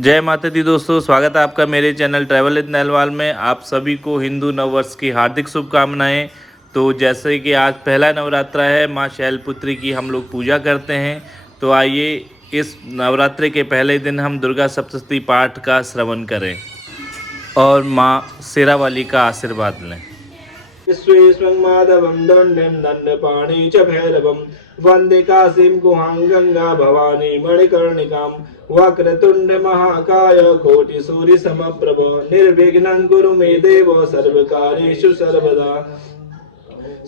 जय माता दी दोस्तों, स्वागत है आपका मेरे चैनल ट्रैवल विद नैलवाल में। आप सभी को हिंदू नववर्ष की हार्दिक शुभकामनाएं। तो जैसे कि आज पहला नवरात्रा है, माँ शैलपुत्री की हम लोग पूजा करते हैं। तो आइए इस नवरात्रि के पहले दिन हम दुर्गा सप्तशती पाठ का श्रवण करें और माँ शेरावाली का आशीर्वाद लें। विश्वेश्वरं माधवं दण्डं दण्डपाणि च भैरवं वन्दे काशीं गुहां गंगा भवानी मणिकर्णिकां वक्रतुण्डमहाकाय कोटिसूर्यसमप्रभ निर्विघ्नं कुरु मे देव सर्वकार्येषु सर्वदा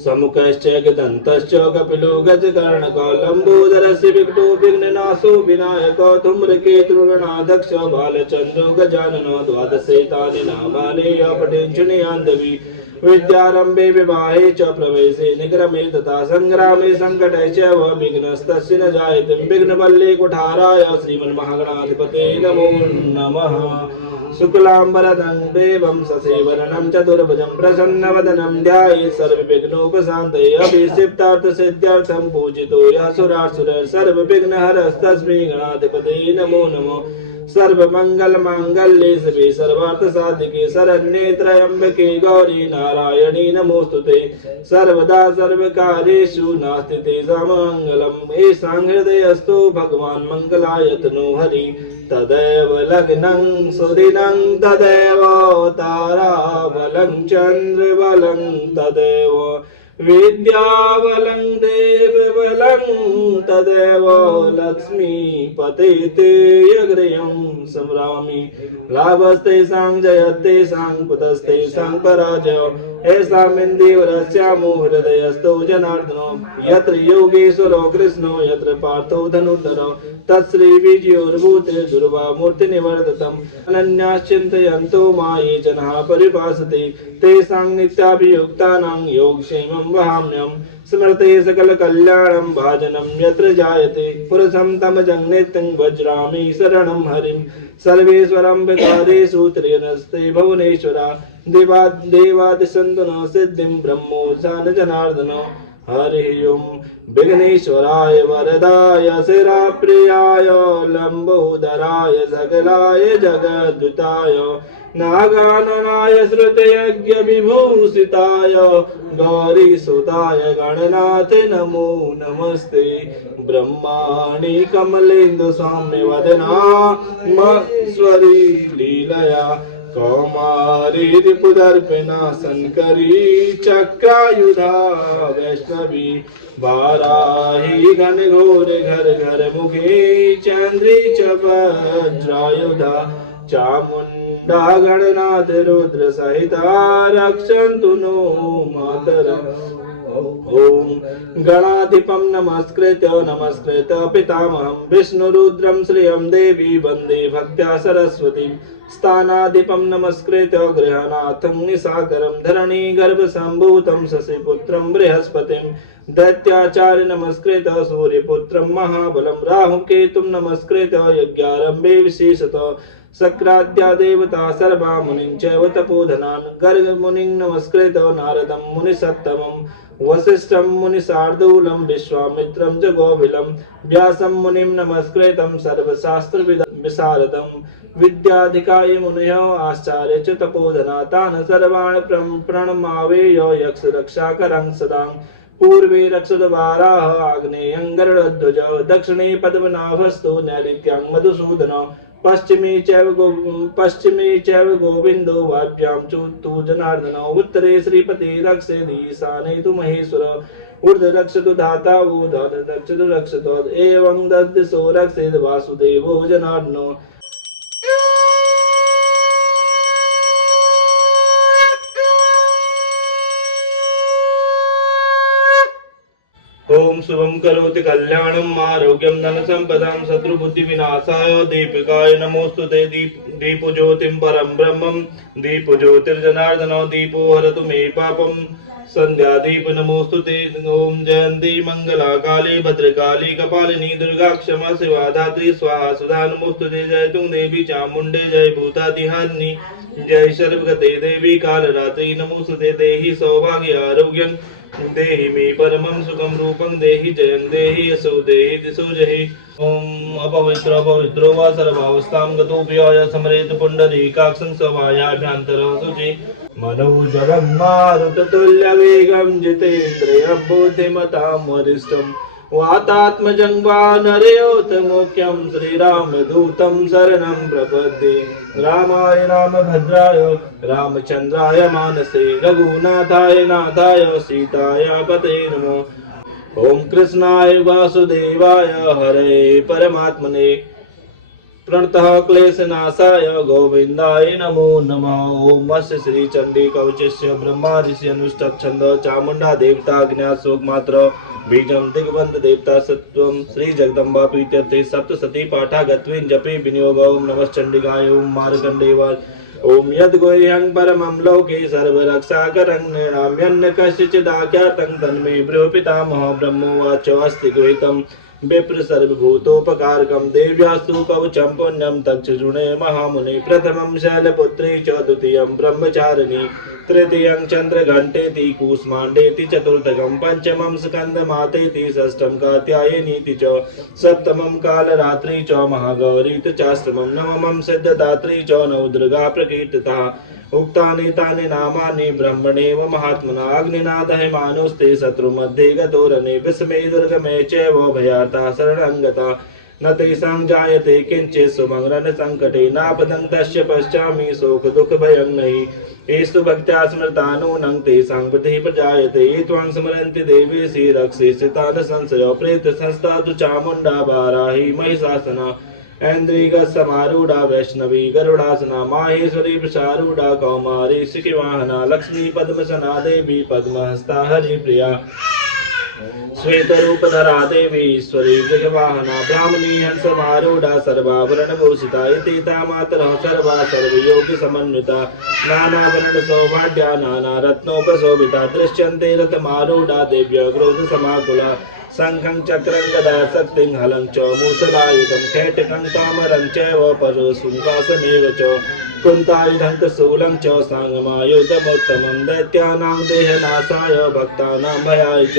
समुखश्च गदन्तश्च कपिलो गजकर्णको लम्बोदरस्य विकटो विघ्ननाशो विनायको धूम्रकेतुर्गणाध्यक्ष बालचन्द्रो गजाननो द्वादशैतानि नामानि अपठिञ्चुनियान्दवि विद्यारम्भे विवाहे च प्रवेशे निग्रमे तथा संग्रामे संकटे च विघ्नस्तस्य न जायते विघ्नवल्ले कुठाराय श्रीमन्महागणाधिपते नमो नमः। शुक्लाम्बरधं देवं शशिवर्णं चतुर्भुजं प्रसन्नवदनं ध्यायेत् सर्वविघ्नोपशान्तये अभिषिक्तार्थसिद्ध्यर्थं पूजितो यः सुरासुरः सर्वविघ्नहरस्तस्मै गणाधिपते नमो नमः। सर्वमंगलमांगल्ये शिवे सर्वार्थसाधिके शरण्ये त्र्यंबके गौरी नारायणी नमोस्तुते सर्वदा सर्वकार्येषु नास्ति तेषां मंगलम् येषां हृदयस्थो भगवान् मंगलायतनो हरि तदैव लग्नं सुदिनं तदैव ताराबलं चन्द्रबलं तदैव विद्याबलं देवबलं तदैव लक्ष्मीपते अग्रयं स्मरामि लाभस्तेषां जयस्तेषां कुतस्तेषां पराजयो येषामिन्द्रियवरस्यामो हृदयस्थो जनार्दनो यत्र योगेश्वरो कृष्णो यत्र पार्थो धनुर्धरो तत्श्रीविजयोर्भूते दुर्वामूर्तिनिवर्तितम् अनन्याश्चिन्तयन्तो मा ये जनाः परिभासते तेषां नित्याभियुक्तानां योगक्षेमं वहाम्यहम् स्मृते सकलकल्याणं भाजनं यत्र जायते पुरुषं तमजं नित्यं वज्रामि शरणं हरिं सर्वेश्वरं विकारेषु त्रिनस्ते भुवनेश्वरा देवादिसन्तु न सिद्धिं ब्रह्मोत्थान जनार्दनो हरि ओम। विघ्नेश्वराय वरदाय शिराप्रियाय लंबोदराय सकलाय जगद्दूताय नागाननाय श्रुतयज्ञ विभूषिताय गौरीसुताय गणनाथ नमो नमस्ते। ब्रह्माणि कमलेन्दु सौम्य वदना मस्वरी लीलया कौमारी रिपुदर्पिना शंकरी चक्रायुधा वैष्णवी वाराही घनघोर घर घर मुखे चंद्री च वज्रायुधा चामुंडा गणनाथ रुद्र सहिता रक्षन्तु नो मातरम्। ओम गणाधिपं नमस्कृत्य पितामहं विष्णुरुद्रं श्रियं देवी वन्दे भक्त्या सरस्वतीं स्थानाधिपं नमस्कृत्य गृहनाथं निशाकरं धरणीगर्भसम्भूतं शशिपुत्रं बृहस्पतिं दैत्याचार्य नमस्कृत्य सूर्यपुत्रं महाबलं राहुकेतुं नमस्कृत्य यज्ञारम्भे विशेषतः शक्राद्या देवता सर्वा मुनिं चैव तपोधनान् गर्गमुनिं नमस्कृत्य नारदं मुनिसत्तमं वसिष्ठं मुनिशार्दूलं विश्वामित्रं च गोभिलं व्यासं मुनिं नमस्कृतं सर्वशास्त्रविदं विशारदं विद्याधिकाय मुनयो आचार्य च तपोधना तान् सर्वान् प्रणमावेयो यक्ष रक्षाकरं सदा पूर्वे रक्षद्वाराः आग्नेयं गरुडध्वज दक्षिणे पद्मनाभस्तु नैऋत्यं मधुसूदनः पश्चिमे चैव गोविंदो वाभ्यां तु जनार्दनो उत्तरे श्रीपति रक्षेति ईशाने तु महेश्वर ऊर्ध्व रक्षतु धाता ऊर्ध्व रक्षतु रक्षतो एवं दश दिशो रक्षेत् वासुदेवो जनार्दनो। ओम शुभं करोति कल्याणं आरोग्यं धनसंपदां शत्रुबुद्धिविनाशाय दीपिकाय नमोस्तुते दीपो ज्योतिं परं ब्रह्मं दीपो ज्योतिर्जनार्दनो दीपो हरतु मे पापं संध्यादीप नमोस्तुते। ओम जयंती मंगला काली भद्रकाली कपालिनी दुर्गा क्षमा शिवा धात्री स्वाहा सुधा नमोस्तुते। जय तुंग देवी चामुंडे जय भूतातिहारिणी जय सर्वगते देवी कालरात्रि नमोस्तुते। देहि सौभाग्य आरोग्यं देहि मे परमं सुखं रूपं देहि जयं देहि यशो देहि दिशो जहि। ओम अपवित्रो वा सर्वावस्थां गतोऽप्याय स्मरेत् पुण्डरीकाक्षं स्वमायाभ्यन्तरं शुचि। मनोजवं मारुततुल्यवेगं जितेन्द्रियं बुद्धिमतां वरिष्ठं वातात्मजं वानरयोऽथ मुख्यं श्रीरामदूतं शरणं प्रपद्ये। रामाय रामभद्राय रामचन्द्राय मानसे रघुनाथाय नाथाय सीताय पते नमः। ओम कृष्णाय वासुदेवाय हरे परमात्मने प्रणतः क्लेशनाशाय गोविंदाय नमो नमः। ओम अस्य श्री चंडी कवचस्य ब्रह्मा ऋषि अनुष्ठप छंद चामुंडा देवता ज्ञासोक मात्र बीजम दिग्बंध देवता सत्वम श्री जगदम्बा प्रीत्यर्थे सप्तशती पाठागत्वेन जपे विनियोग। ओम नमः चंडिकाय ओम मार्कंडेवाय ओम यद गुह्यं परमं लोके सर्वरक्षाकरं नृणाम्यन्न कस्यचिदाख्यातं तन्मे ब्रह्म पितामह ब्रह्मोवाच अस्ति गुहितं विप्र सर्वभूतोपकारकं देव्यास्तु कवचं पुण्यं तच्छृणु महामुने। प्रथमं शैलपुत्री च द्वितीयं ब्रह्मचारिणी तृतीयं चन्द्रघण्टेति कूष्माण्डेति चतुर्थकं पंचमं स्कन्दमातेति षष्ठं कात्यायनीति च सप्तमं कालरात्रि च महागौरीति चाष्टमं नवमं सिद्धदात्री च नवदुर्गा प्रकीर्तिता। उक्तानि तानि नामानि ब्रह्मणेव महात्मना अग्निनाथः मानुस्ते शत्रुमध्ये गतो रणे विस्मे दुर्गमे चैव भयार्ता शरणं गता न तेषां जायते किंचित् सुमंगरन संकटे नापदं तस्य पश्चामि शोक दुख भयं नहि। एस्तु भक्त्या स्मृतानूनं तेषां बुद्धिः प्रजायते ये त्वां स्मरन्ति देवेशि रक्षेषि तान् संशयो प्रेत संस्था तु चामुण्डा वाराही महिषासना ऐन्द्रियगस्समारूढ़ा वैष्णवी गरुड़ासना माहेश्वरी वृषारूढ़ा कौमारी शिखिवाहना लक्ष्मी पद्मसना देवी पद्महस्ता हरिप्रिया श्वेतरूपधरा देवी ईश्वरी जगवाहना ब्राह्मणी हंसमारूढ़ा सर्वाभरणभूषिता इति ता मातरः सर्वा सर्वयोगी समन्विता नानावर्ण सौभाग्या नानारत्नोपशोभिता दृश्यन्ते रथमारूढ़ा देव्य क्रोधसमाकुला शंखं चक्रं गदा शक्तिं हलं च मूसलायुधं खेटकं तामरं चैव परशुरासमेव च कुन्तायुधं त्रिशूलं च साङ्गमायुधमुत्तमं दैत्यानां देहनाशाय भक्तानां भयाय च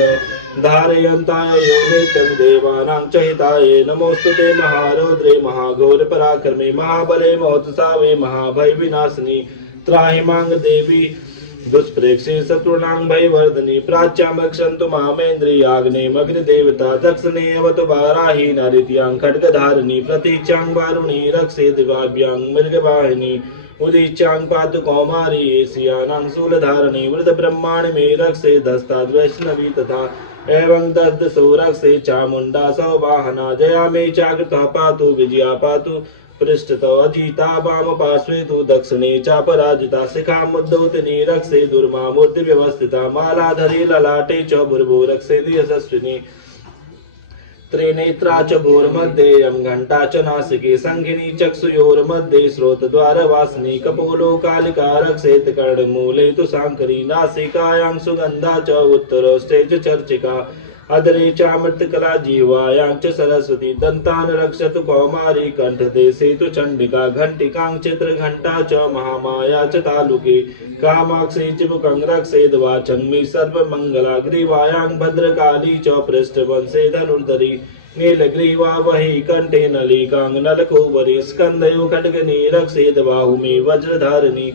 धारयन्ताय यो नित्यं देवानां च हिताय। नमोऽस्तु ते महारौद्रे महाघोरपराक्रमे महाबले महोत्सावे महाभयविनाशिनी त्राहि मां देवी दुष्प्रेक्षे शत्रूणां भयवर्धिनी प्राच्यां रक्षन्तु मामेन्द्रियाग्नेयमग्निदेवता दक्षिणेऽवत वाराही नरित्यां खड्गधारिणी प्रतीच्यां वारुणी रक्षे दिवाभ्यां मृगवाहिनी उदीच्यां पातु कौमारी एशियानां शूलधारिणी वृद्धब्रह्माणि मे रक्षे धस्ताद्वैष्णवी तथा एवं दशदशो रक्षे चामुण्डा सौवाहना जया मे चाकृतः पातु विजया पातु पृष्ठतो अजिता वाम पार्श्वे तु दक्षिणे चापराजिता शिखामुद्धौतिनी रक्षे दुर्मामूर्ति व्यवस्थिता मालाधरी ललाटे च भूर्भुव रक्षेति यशस्विनी त्रिनेत्रा च भूर्मध्ये घंटा च नासिके संघिनी चक्षुयोर्मध्ये श्रोतद्वारवासिनी कपोलो कालिका रक्षेत कर्णमूले तु शांकरी नासिकायां सुगंधा च उत्तरोष्ठे च चर्चिका अधरे चामृतकला जीवायां च सरस्वती दन्तान् रक्षतु कौमारी कंठदेशे तु चण्डिका घंटिकां चित्रघंटा च महामाया च तालुके कामाक्षी चिबुकं रक्षेद् वाचं मे सर्वमंगला ग्रीवायां भद्रकाली च पृष्ठवंशे धनुर्धरी नीलग्रीवा वही कंठे नलिकां नलकुवरी स्कन्धयो खड्गनी रक्षेद् बाहु मे वज्रधारिणी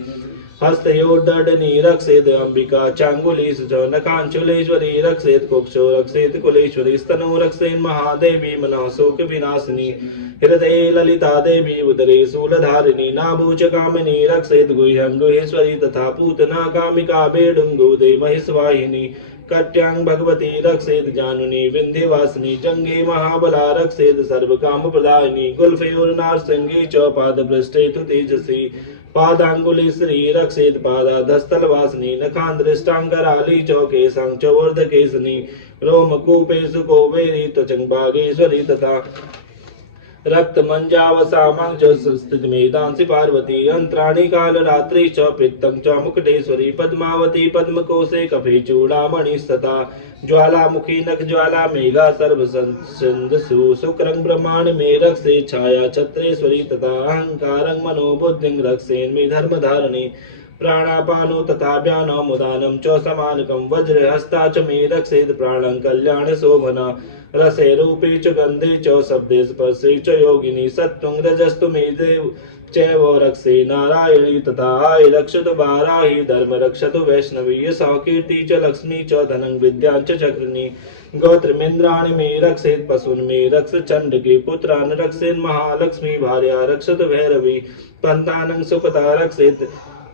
हस्तयोर्दण्डनी रक्षेत् अंबिका चांगुलीषु च नखांचूलेश्वरी रक्षेत् कुक्षो रक्षेत् कुलेश्वरी स्तनौ रक्षेन् महादेवी मनः शोक विनाशिनी हृदये ललिता देवी उदरे शूलधारिणी नाभु च कामिनी रक्षेत् गुह्यं गुहेश्वरी तथा पूतना कामिका बेडुङ्गुदे महिषवाहिनी कट्यां भगवती रक्षेत् जानुनी विन्ध्यवासिनी जंघे महाबला रक्षेत् सर्वकामप्रदायिनी गुल्फयोर्नारसिंही च पादपृष्ठे तु तेजसी पादांगुली श्री रक्षेत् पादाधस्तलवासिनी नखान्द्रिष्टांगराली च केशां च ऊर्ध्वकेशिनी रोमकूपेषु कौबेरी त्वचं बागेश्वरी तथा रक्तमंजावसामां च स्थितमेधांसि पार्वती अंतराणि कालरात्रि च पित्तं च मुकुटेश्वरी पद्मावती पद्मकोशे कफे चूड़ामणिस्तथा ज्वालामुखी नख ज्वाला मेघा सर्वसंदसु शुक्रं ब्रह्मांड में रक्षे छाया छत्रेश्वरी तथा अहंकारं मनोबुद्धिं रक्षेन्मे धर्मधारिणी प्राणापानो तथा व्यानो मुदानं च समानकं वज्रहस्ता च मे रक्षेत् प्राणं कल्याण शोभना रसे रूपे च गन्धे च शब्दे स्पर्शे च योगिनी सत्त्वं रजस्तु मे देव चैव रक्षे नारायणी तथा आय रक्षतु वाराही धर्म रक्षतु वैष्णवी यशः कीर्ति च लक्ष्मी च धनं विद्यां च चक्रिणी गोत्रमिन्द्राणि मे रक्षेत् पशून् मे रक्ष चण्डके पुत्रान् रक्षेन् महालक्ष्मी भार्या रक्षतु भैरवी पन्तानं सुपदा रक्षेत्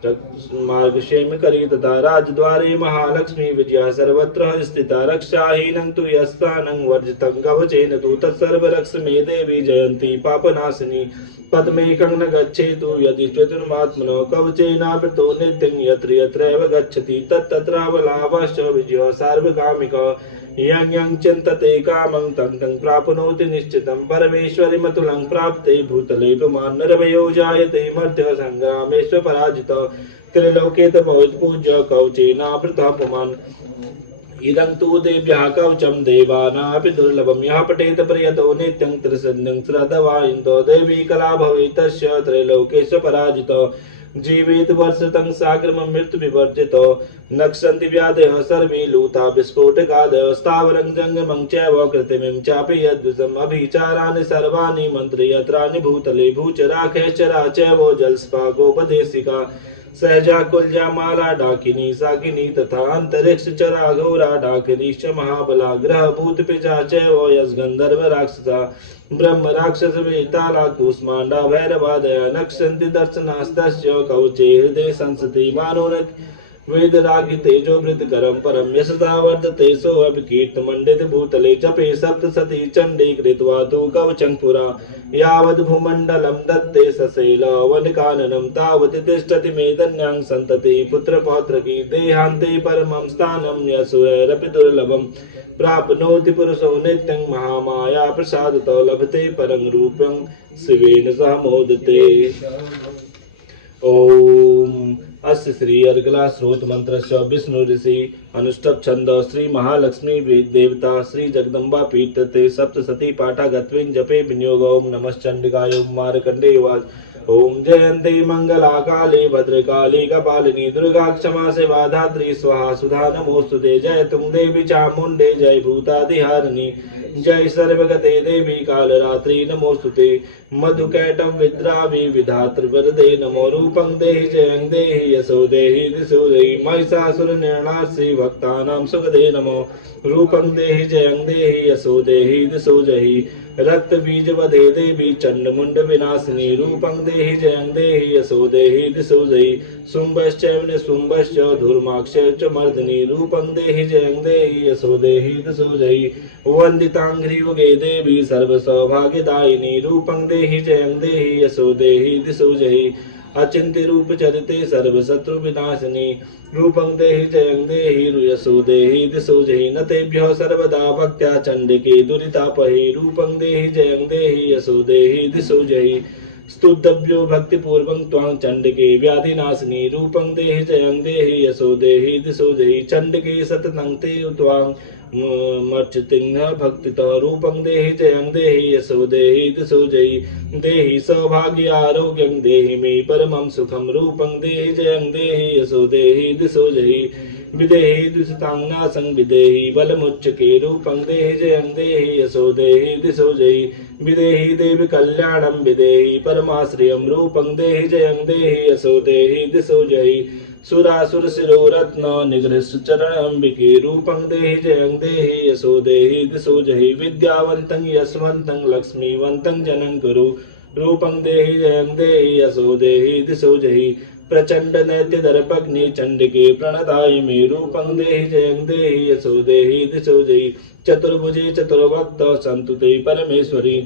मार्गक्षेम करी तथा राजद्वारे महालक्ष्मी विजया सर्वत्र स्थिता रक्षाहीनं तु यस्तानं वर्जितं कवचेन तु तत्सर्व रक्ष मे देवी जयन्ती पापनाशिनी पद्मेकं न गच्छेतु यदि चतुर्मात्मनो कवचेनावृतो नित्यं यत्र यत्रैव गच्छति तत्तत्रावलाभश्च विजयो सार्वकामिकः यं यं चिन्तते कामं तं तं प्राप्नोति निश्चितं परमेश्वरिमतुलं प्राप्ते भूतले पुमान् नरवयो जायते मर्त्य संग्रामेश्व पराजितः त्रिलोके तपोत् पूज्य कवचेनावृतः पुमान् इदं तु देव्याः कवचं देवानापि दुर्लभं यः पठेत प्रयतो नित्यं त्रिसन्ध्यं श्रद्धवायन्तो देवी कला भवेत् तस्य त्रैलोकेश पराजितो जीवेत वर्षतं साग्रमं मृत्युविवर्जितो नक्षन्ति व्याधयः सर्वे लूता विस्फोटकादयः स्थावरं जङ्गमं चैव कृत्रिमं चापि यद्विषम् अभिचाराणि सर्वाणि मन्त्रयन्त्राणि भूतले भूचराखश्चरा चैव जलस्पा गोपदेशिका सहजा कुल्जा माला डाकिनी साकिनी तथा अंतरिक्ष चरा घोरा डाकिनी च महाबला ग्रह भूत पिजा चैव यस्गंधर्व राक्षसा ब्रह्म राक्षस वेताला कूष्मांडा भैरवादया नक्षन्ति दर्शनास्तस्य कवचे हृदय संसति मानो न वेदरागि तेजो वृतकरं परं यशसा वर्धते सोऽभिकीर्तमण्डित भूतले जपे सप्तशती चण्डी कृत्वा तु कवचं पुरा यावद् भूमण्डलं दत्ते सशैलवनकाननं तावत् तिष्ठति मे धन्यां सन्तति पुत्रपौत्रकी देहान्ते परमं स्थानं यशोरपि दुर्लभं प्राप्नोति पुरुषो नित्यं महामाया प्रसादतो लभते परं रूपं शिवेन सह मोदते। ओम अस्य श्री अर्गला स्रोत मंत्रस्य विष्णु ऋषि अनुष्टभ छंद श्री महालक्ष्मी देवता श्री जगदम्बा पीठ ते सप्तशती पाठागत्वेन जपे विनियोग ओम नमश्चंडिकाय ओम मार्कंडेयवाच ओम जयंती मंगला काले भद्रकाली कपालिनी दुर्गा क्षमा सेवा धात्री स्वाहा सुधा नमोस्तुते जय तुम देवी चामुंडे जय भूतादिहारिणी जय सर्वगते देवी कालरात्रि नमोस्तुते मधुकैटव विद्रावी विधातृ वरदे नमो रूपं देहि जयं देहि यशो देहि दिशो देहि महिषासुर निर्णासी भक्तानां सुखदे नमो रूपं देहि जयं देहि यशो देहि दिशो जहि रक्त बीज वधे देवी चंड मुंड विनाशिनी रूपं देहि जयं देहि यशो देहि दिशो जहि शुंभश्चैव निशुंभश्च धूर्माक्ष च मर्दिनी रूपं देहि जयं देहि यशो देहि दिशो जहि वंदितांघ्रियुगे देवी सर्वसौभाग्यदायिनी रूपं देहि जयं देहि यशो देहि दिशो जहि अचिंत्य रूप चरिते सर्वशत्रु विनाशिनी रूपं देहि जयं देहि यशो देहि दिशो जहि न तेभ्यः सर्वदा भक्त्या चंडिके दुरितापहि रूपं देहि जयं देहि यशो देहि दिशो जहि स्तुतव्यो भक्तिपूर्वं त्वां चंडिके व्याधिनाशिनी रूपं देहि जयं देहि यशो देहि दिशो जहि चंडिके सततं ते त्वां मर्चितिंह भक्तितो रूपं देहि जयं देहि यशो देहि दिशो जहि देहि सौभाग्य आरोग्यं देहि मे परमं सुखं रूपं देहि जयं देहि यशो देहि दिशो जहि विदेहि दुष्टां नाशं विदेहि बलमुच्चके रूपं देहि जयं देहि यशो देहि दिशो जहि विदेहि देवि कल्याणं विदेहि परमाश्रियं रूपं देहि जयं देहि यशो देहि दिशो जहि सुरासुर शिरो रत्न निगृष्ट चरणंबिके रूपं देहि जयं देहि यशो देहि दिशो जहि विद्यावन्तं यशवन्तं लक्ष्मीवन्तं जनं कुरु रूपं देहि जयं देहि यशो देहि दिशो जहि प्रचंड नैत्य दर्पग्नि चंडिके प्रणताय मे रूपं देहि जयं देहि यशो देहि दिशो जहि चतुर्भुजे चतुर्भक्त सन्तु ते परमेश्वरी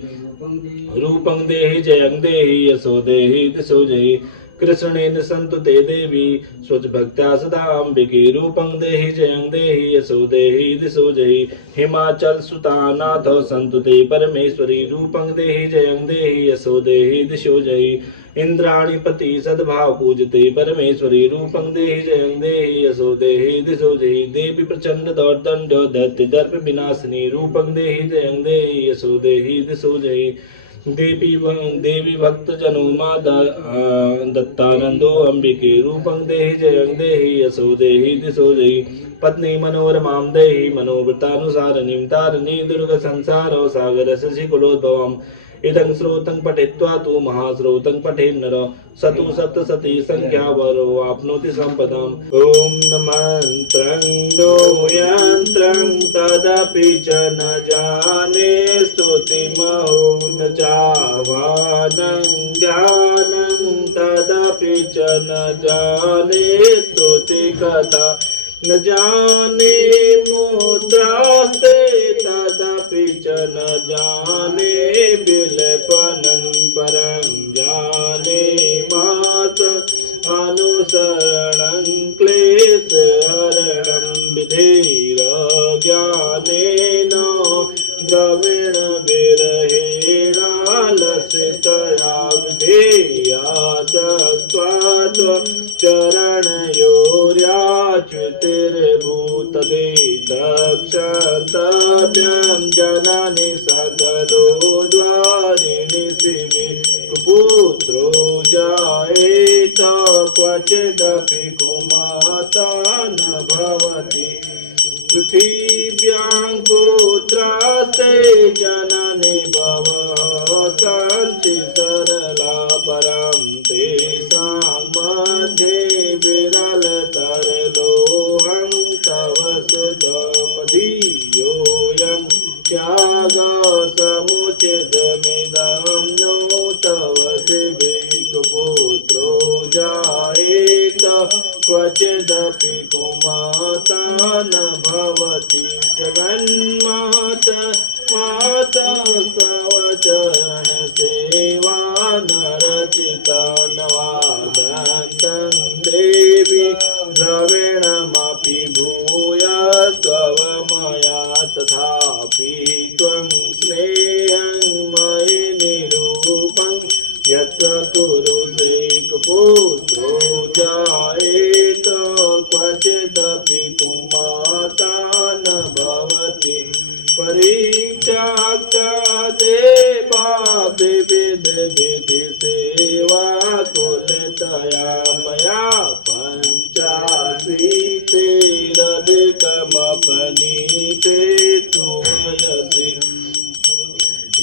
रूपं देहि जयं देहि यशो देहि दिशो जहि कृष्णेन सन्तु ते देवी स्वभक्त्या सदा अम्बिके रूपं देहि जयं देहि यशो देहि दिशो जहि हिमाचल सुतानाथ सन्तु ते परमेश्वरी रूपं देहि जयं देहि यशो देहि दिशो जहि इंद्राणी पति सद्भाव पूजते परमेश्वरी रूपं देहि जयं देहि यशो देहि दिशो जहि देवी प्रचंड दौर्दंड दैत्य दर्प विनाशिनी रूपं देहि जयं देहि यशो देहि दिशो जहि देवी भक्तजनो माता दत्तानंदो अंबिके रूपं देहि जयं देहि यशो देहि दिशो देहि पत्नी मनोरमां देहि मनोवृत्तानुसारिणीं तारिणीं दुर्ग संसारो सागर शशिकुलोद्भवम् इदं श्रोतं पठित्वा तु महाश्रोतं पठेन्नर सतु सप्तशती संख्यावरो वाप्नोति सम्पदाम् ॐ न मन्त्रं नो यन्त्रं तदपि च न जाने स्तुतिमहो न चाह्वानं ज्ञानं तदपि च न जाने स्तुतिकथा न जाने मुद्रास्ते तदपि च न जाने विलपनं परं जाने मात अनुसरणं क्लेशहरणं विधेर ज्ञानेन द्रविण विरहेणालसितया विधेया सत्त्वात् चरणयोर्याच्युतिर्भूतदे दक्षन्तव्यं जननि सकलो द्वारिणि शिवे कुपुत्रो जायेत क्वचिदपि कुमाता न भवति पृथिव्यां पुत्रास्ते जननि भवः सन्ति सरला परं तेषां मध्ये विरलतरलोहं तव सुतमधियोऽयं त्यागसमुचितमिदं नो तव शिवे कुपुत्रो जायेत क्वचिदपि कुमाता न भवति जगन्मात मातस्तव चरण सेवा नरचिता नवादन्तं देवी द्रविणमपि भूयस्त्वव मया तथापि त्वं स्नेहं मयि निरूपं यत्र कुरुते कुपुत्रो जायेत क्वचिदपि कुमाता न भवति परीक्षाक्षा देवा विविध विधि सेवा कुलतया मया पञ्चाशीतेरधिकमपनीते तु वयसि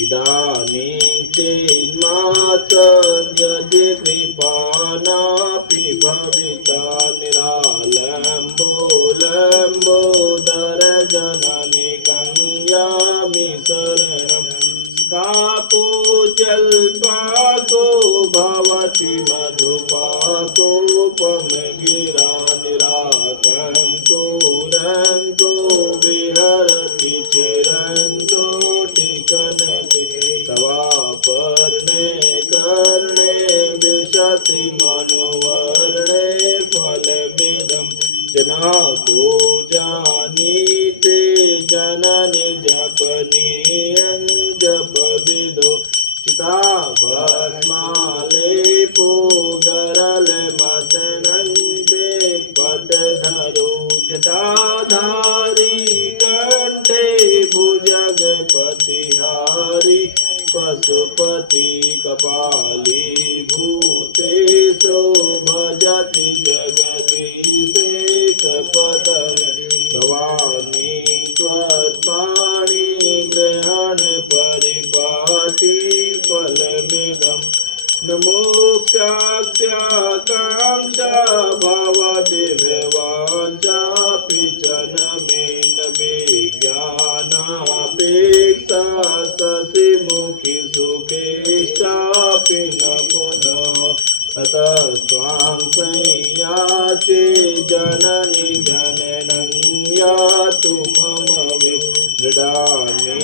इदानीं चेन्माता यदि कृपानापि भविता निरालम्बोलम्बोदर जननि कन्यामि शरणं कापो जल्पाको भवति मधुपाकोपमगिरा निराकङ्को रङ्को विहरति चिरङ्को टिकनति तवापर्णे कर्णे विशति मनोवर्णे फलमिदं जनाको जानीते जननि जपनीयं जपविदो चिताभस्मालेपो गरलमसनन्ते पटधरो जटाधारी कंठे भुजगपतिहारी पशुपति कपाली भूतेशो भजति जगदीशेश पदं भवानी त्वत्पाणि ग्रहण परिपाटी फलमिदं न मोक्षाकांक्षा भवदिव्यवाञ्छापि च न मे न विज्ञानापेक्षा शशिमुखि सुखेश्चापि न पुनः अतः त्वां संयाचे जननि जननं यातु मम विदृढानि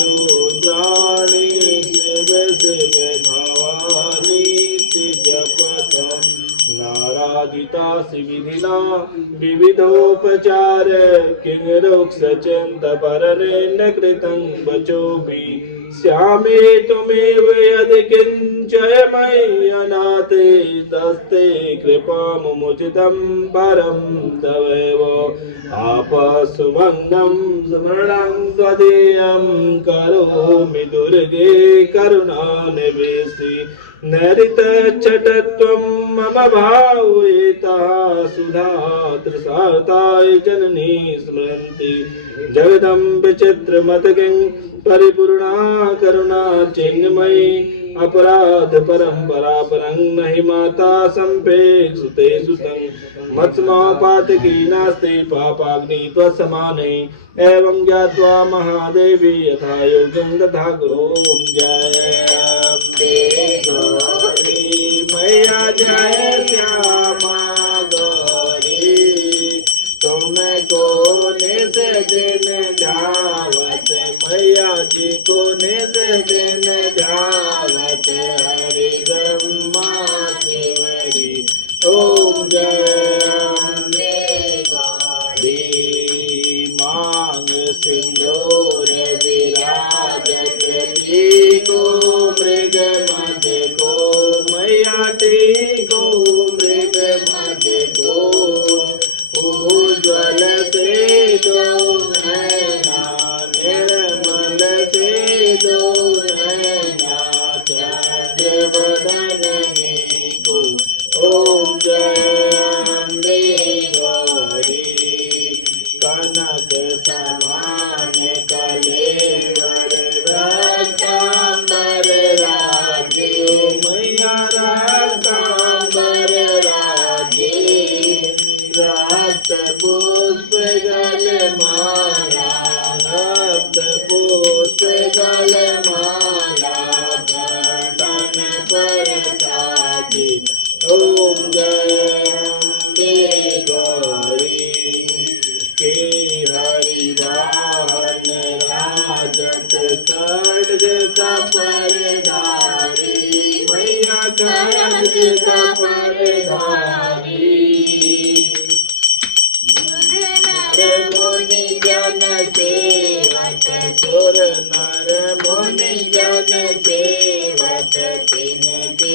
रुद्राणि शिव शिव भवानीति जपतं नाराजिता विधिना विविधोपचार किङ्गरुक्षचिन्तपरनेन कृतं वचोभिः श्यामे त्वमेव यदि किञ्चय मयि अनाथ ते तस्ते कृपामुचितं परं तवैव आपसुमन्नं स्मरणं त्वदीयं करोमि दुर्गे करुणानिवेशि नैरितच्छटत्वं मम भावयिता सुधा तृषार्ताय जननी स्मरन्ति जगदम्ब चित्रमतकिं परिपूर्णा करुणा चिन्मयी अपराध परंपरा परं नहि माता संपेक्षुते सुतं मत्स्मापातकी नास्ति पापाग्नि त्वसमाने एवं ज्ञात्वा महादेवी यथा योगं तथा गुरु जय अम्बे गौरी मैया जय श्यामा गौरी तुमको से दिन जावत मैया जी को से दिन जावत हरि ब्रह्मा शिवरी ओम जय अम्बे गौरी मांग सिंदूर विराजत को मृग मद को मैया को मृग मद को उज्ज्वल से दो नैना निर्मल से दो नैना चंद्र बदन को ओम जय अम्बे गौरी कनक समान कलेवर रत्नांबर राजे मैया रत्नांबर राजे रक्त पुष्प गल माला रक्त पुष्प गल माला तन पर साजी ओम जय अम्बे गौरी के हरि वाहन राजत खड्ग कपरधारी मैया खड्ग कपरधारी मुनि जन सेवत सुर नर मुनि जन सेवत तिनके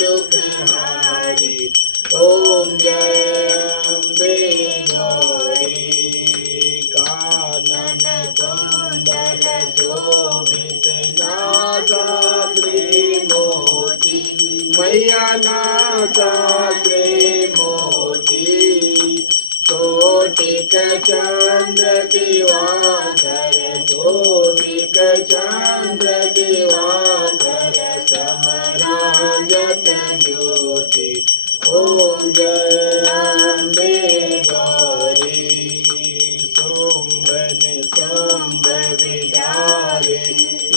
दुख हारी ओम जय अम्बे गौरी कानन कुंडल शोभित नासाग्रे मोती मैया नासाग्रे मोती कोटिक चंद्र दिवाकर कोटिक चंद्र दिवाकर समराजत ज्योति ओम जय अम्बे गौरी सोम्बन सोम्ब विदारे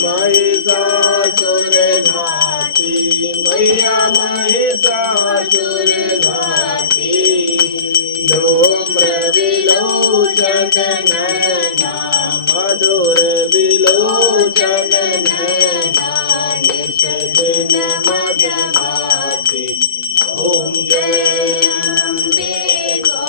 महिषासुर घाती मैया महिषासुर घाती धूम्र विलोचन नैना मधुर विलोचन नैना निश दिन मदमाती ओम जय अम्बे गौरी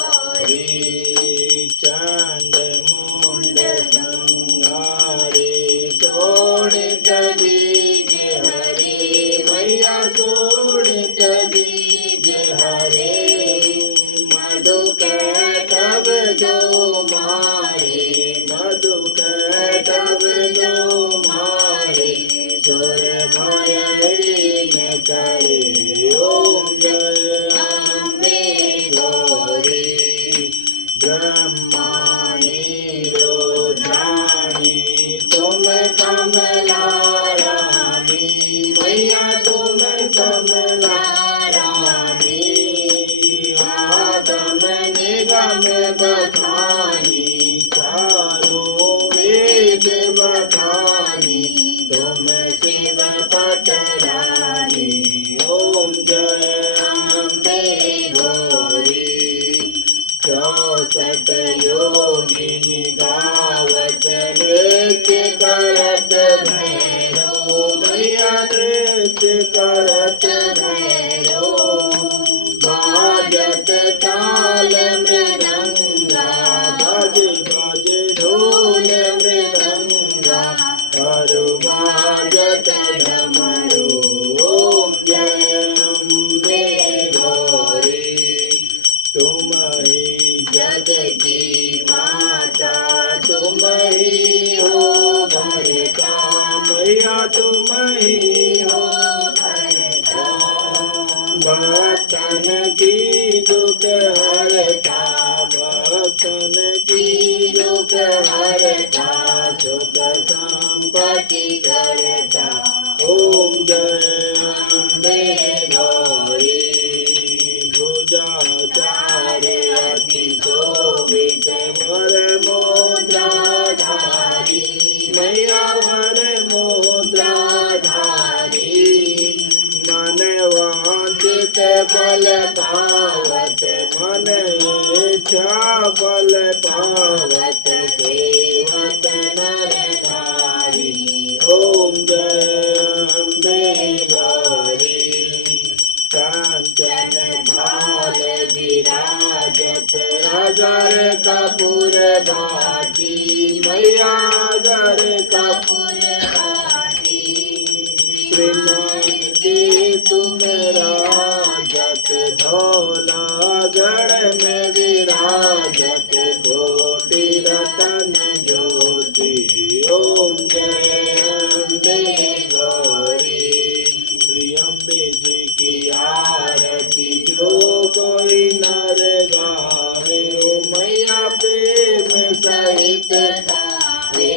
भक्तन की दुख हरता भक्तन की दुख हरता सुख संपत्ति करता ओम जय अम्बे गौरी भुजाचार्य अति शोभित वर मुद्राधारी मैया वर मुद्राधारी मन वांछित फल पावत मन इच्छा फल पावत सेवत नर नारी ओम जय अम्बे गौरी कांचन थाल विराजत अगर कपूर बाटी मैया अगर कपूर बाटी श्रीमती तुम राजत धौला गढ़ में विराजत कोटि रतन ज्योति ओम जय अम्बे गौरी श्री अम्बे जी की आरती जो कोई नर गावे ओ मैया प्रेम सहित गावे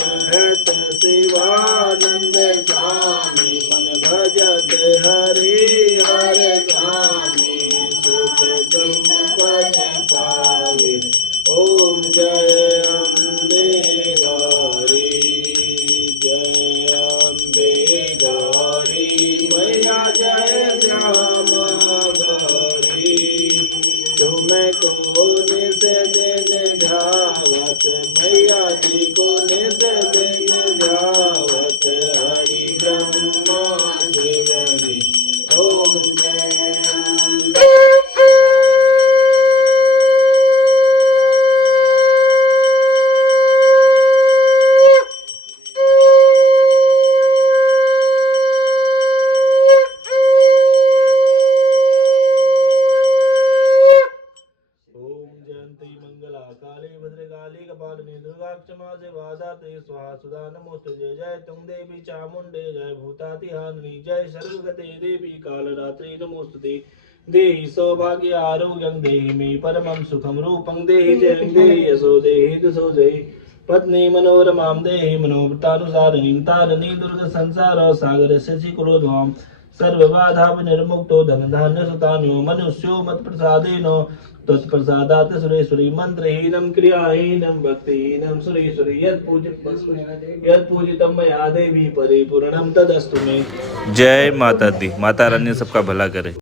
कहत शिवानंद स्वामी मन भजत हरि हर स्वामी सुख संपद पावे ओम जय अम्बे गौरी जय अम्बे गौरी मैया जय श्यामा गौरी तुम्हें कौन से दिन ध्यावत मैया जी कौन से दिन ध्यावत हरि ब्रह्मा शिवनी ओम जय अम्बे काली भद्रकाली कपालिनी दुर्गा क्षमा से वादाते स्वाहा सुधा नमोस्तु जय जय तुम देवी चामुंडे जय भूतातिहारिणी जय सर्वगते देवी कालरात्रि नमोस्तुते देहि सौभाग्य आरोग्यं देहि मे परमं सुखं रूपं देहि जयं देहि यशो देहि दशो देहि पत्नी मनोरमां देहि मनोवृत्तानुसारिणीं तारिणी दुर्ग संसार सागर शशिकुलोद्वां सर्वबाधा विनिर्मुक्तो धन धान्य सुतान्यो मनुष्यो मत प्रसादेनो तत्प्रसादात् सुरेश्वरी मंत्रहीनं क्रियाहीनं भक्तिहीनं सुरेश्वरी यत्पूजितं मया देवी परिपूर्णं तदस्तु मे। जय माता दी। माता रानी सबका भला करे।